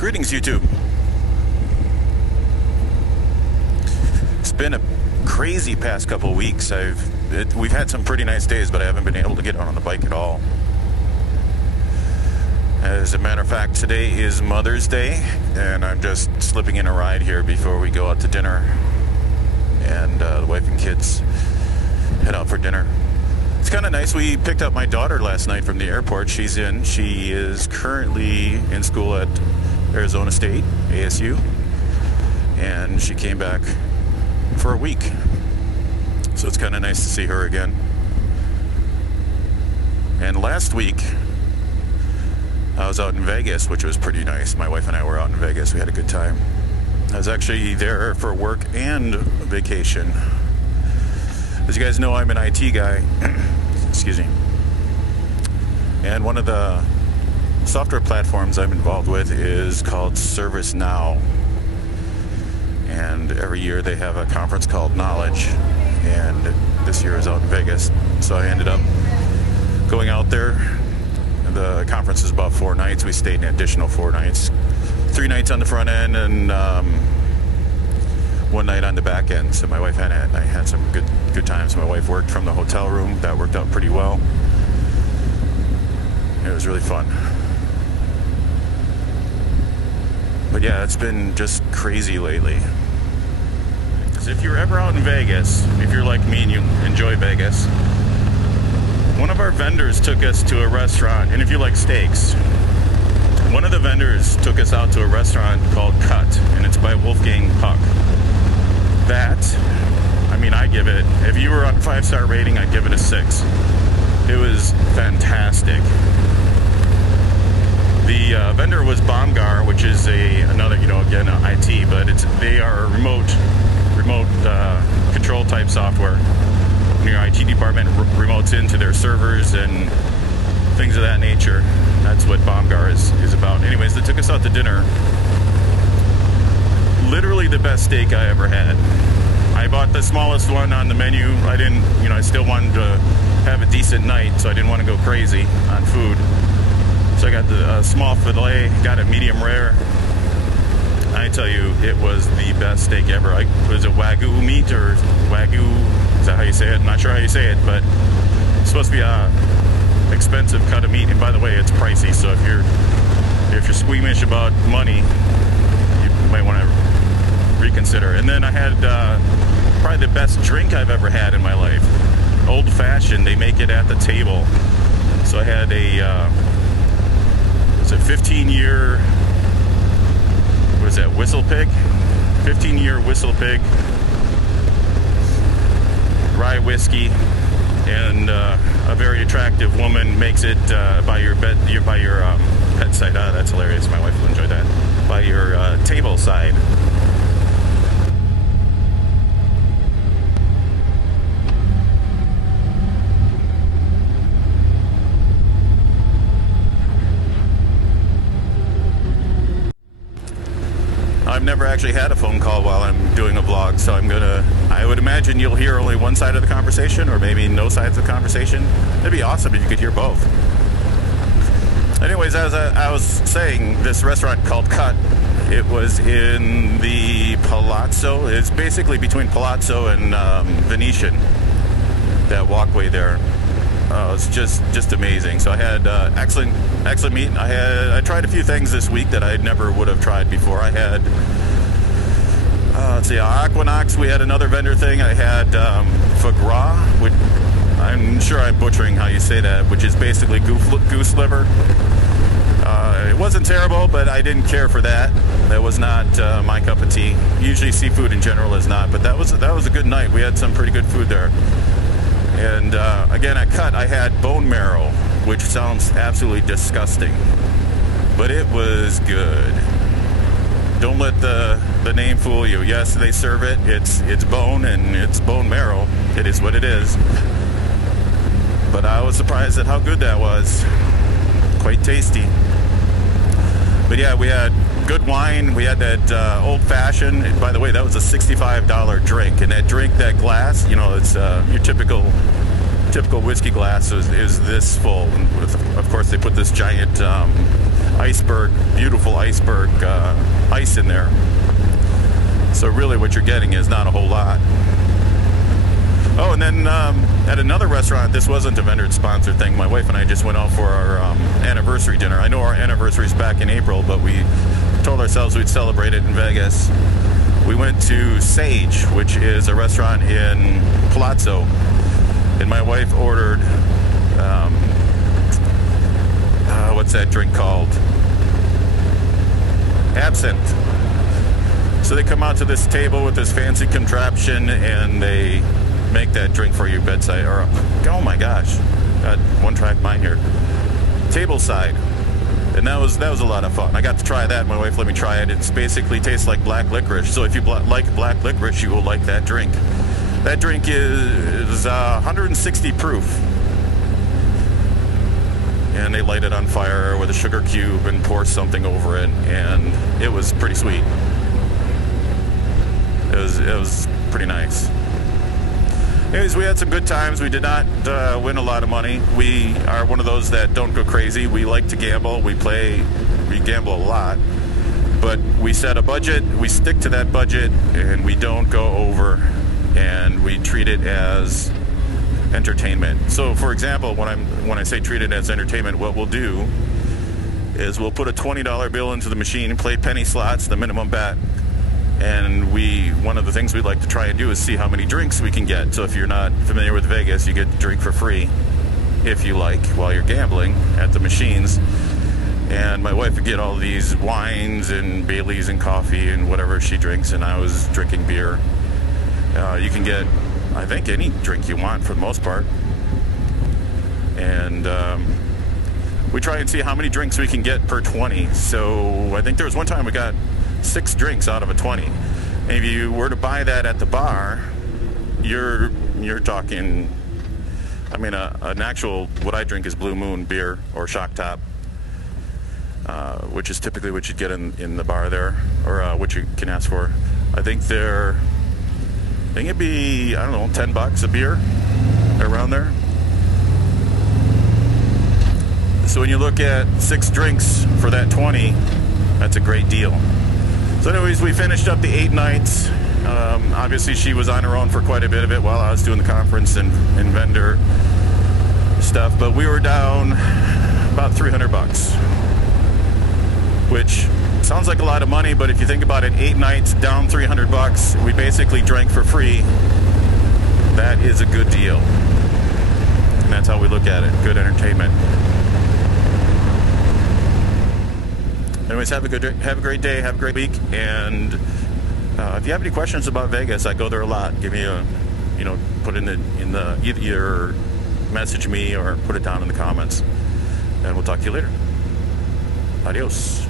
Greetings, YouTube. It's been a crazy past couple weeks. We've had some pretty nice days, but I haven't been able to get on the bike at all. As a matter of fact, today is Mother's Day, and I'm just slipping in a ride here before we go out to dinner. And the wife and kids head out for dinner. It's kind of nice. We picked up my daughter last night from the airport. She is currently in school at Arizona State, ASU, and she came back for a week. So it's kind of nice to see her again. And last week, I was out in Vegas, which was pretty nice. My wife and I were out in Vegas. We had a good time. I was actually there for work and vacation. As you guys know, I'm an IT guy. Excuse me. And one of the software platforms I'm involved with is called ServiceNow. And every year they have a conference called Knowledge. And this year is out in Vegas. So I ended up going out there. The conference is about 4 nights. We stayed an additional 4 nights. 3 nights on the front end and 1 night on the back end. So my wife and I had some good times. My wife worked from the hotel room. That worked out pretty well. It was really fun. But yeah, it's been just crazy lately. So if you're ever out in Vegas, if you're like me and you enjoy Vegas, one of our vendors took us to a restaurant, and if you like steaks, one of the vendors took us out to a restaurant called Cut, and it's by Wolfgang Puck. That, I mean, I give it, if you were on 5-star rating, I'd give it a 6. It was fantastic. The vendor was Bomgar, which is another, again, IT, but they are a remote control type software. Your IT department remotes into their servers and things of that nature. That's what Bomgar is about. Anyways, they took us out to dinner. Literally the best steak I ever had. I bought the smallest one on the menu. I still wanted to have a decent night, so I didn't want to go crazy on food. So I got the small filet, got it medium rare. I tell you, it was the best steak ever. Was it Wagyu meat or Wagyu? Is that how you say it? I'm not sure how you say it, but it's supposed to be a expensive cut of meat. And by the way, it's pricey. So if you're squeamish about money, you might want to reconsider. And then I had probably the best drink I've ever had in my life. Old fashioned. They make it at the table. So I had a 15-year. What is that? Whistle Pig. 15-year Whistle Pig. Rye whiskey, and a very attractive woman makes it by your pet side. Ah, that's hilarious. My wife will enjoy that. By your table side. I've never actually had a phone call while I'm doing a vlog, so I would imagine you'll hear only one side of the conversation, or maybe no sides of the conversation. It'd be awesome if you could hear both. Anyways, as I was saying, this restaurant called Cut, it was in the Palazzo. It's basically between Palazzo and Venetian, that walkway there. It's just amazing. So I had excellent meat. I tried a few things this week that I never would have tried before. I had let's see, Aquinox. We had another vendor thing. I had foie gras, which I'm sure I'm butchering how you say that, which is basically goose liver. It wasn't terrible, but I didn't care for that. That was not my cup of tea. Usually seafood in general is not, but that was a good night. We had some pretty good food there. And again, at Cut, I had bone marrow, which sounds absolutely disgusting, but it was good. Don't let the name fool you. Yes, they serve it. It's bone and it's bone marrow. It is what it is. But I was surprised at how good that was. Quite tasty. But yeah, we had good wine. We had that old fashioned. By the way, that was a $65 drink, and that glass, it's your typical whiskey glass is this full. And of course, they put this giant iceberg, beautiful iceberg ice in there. So really what you're getting is not a whole lot. Oh, and then at another restaurant, this wasn't a vendor-sponsored thing. My wife and I just went out for our anniversary dinner. I know our anniversary's back in April, but we told ourselves we'd celebrate it in Vegas. We went to Sage, which is a restaurant in Palazzo, and my wife ordered, what's that drink called? Absinthe. So they come out to this table with this fancy contraption, and they make that drink for you bedside, or oh my gosh, got one track mind here, tableside, and that was a lot of fun. I got to try that. My wife let me try it. It basically tastes like black licorice. So if you like black licorice, you will like that drink. That drink is 160 proof, and they light it on fire with a sugar cube and pour something over it, and it was pretty sweet. It was pretty nice. Anyways, we had some good times. We did not win a lot of money. We are one of those that don't go crazy. We like to gamble. We gamble a lot. But we set a budget, we stick to that budget, and we don't go over, and we treat it as entertainment. So for example, when I say treat it as entertainment, what we'll do is we'll put a $20 bill into the machine, play penny slots, the minimum bet. And one of the things we'd like to try and do is see how many drinks we can get. So if you're not familiar with Vegas, you get to drink for free, if you like, while you're gambling at the machines. And my wife would get all these wines and Baileys and coffee and whatever she drinks, and I was drinking beer. You can get, I think, any drink you want for the most part. And we try and see how many drinks we can get per 20. So I think there was one time we got 6 drinks out of a 20. And if you were to buy that at the bar, you're talking, I mean, an actual, what I drink is Blue Moon beer or Shock Top, which is typically what you'd get in the bar there, or what you can ask for. I think it'd be, I don't know, $10 a beer, around there. So when you look at 6 drinks for that 20, that's a great deal. So anyways, we finished up the 8 nights. Obviously she was on her own for quite a bit of it while I was doing the conference and vendor stuff, but we were down about $300, which sounds like a lot of money, but if you think about it, 8 nights down $300, we basically drank for free. That is a good deal. And that's how we look at it, good entertainment. Anyways, have a great day, have a great week, and if you have any questions about Vegas, I go there a lot. Give me a, put in the either message me or put it down in the comments, and we'll talk to you later. Adios.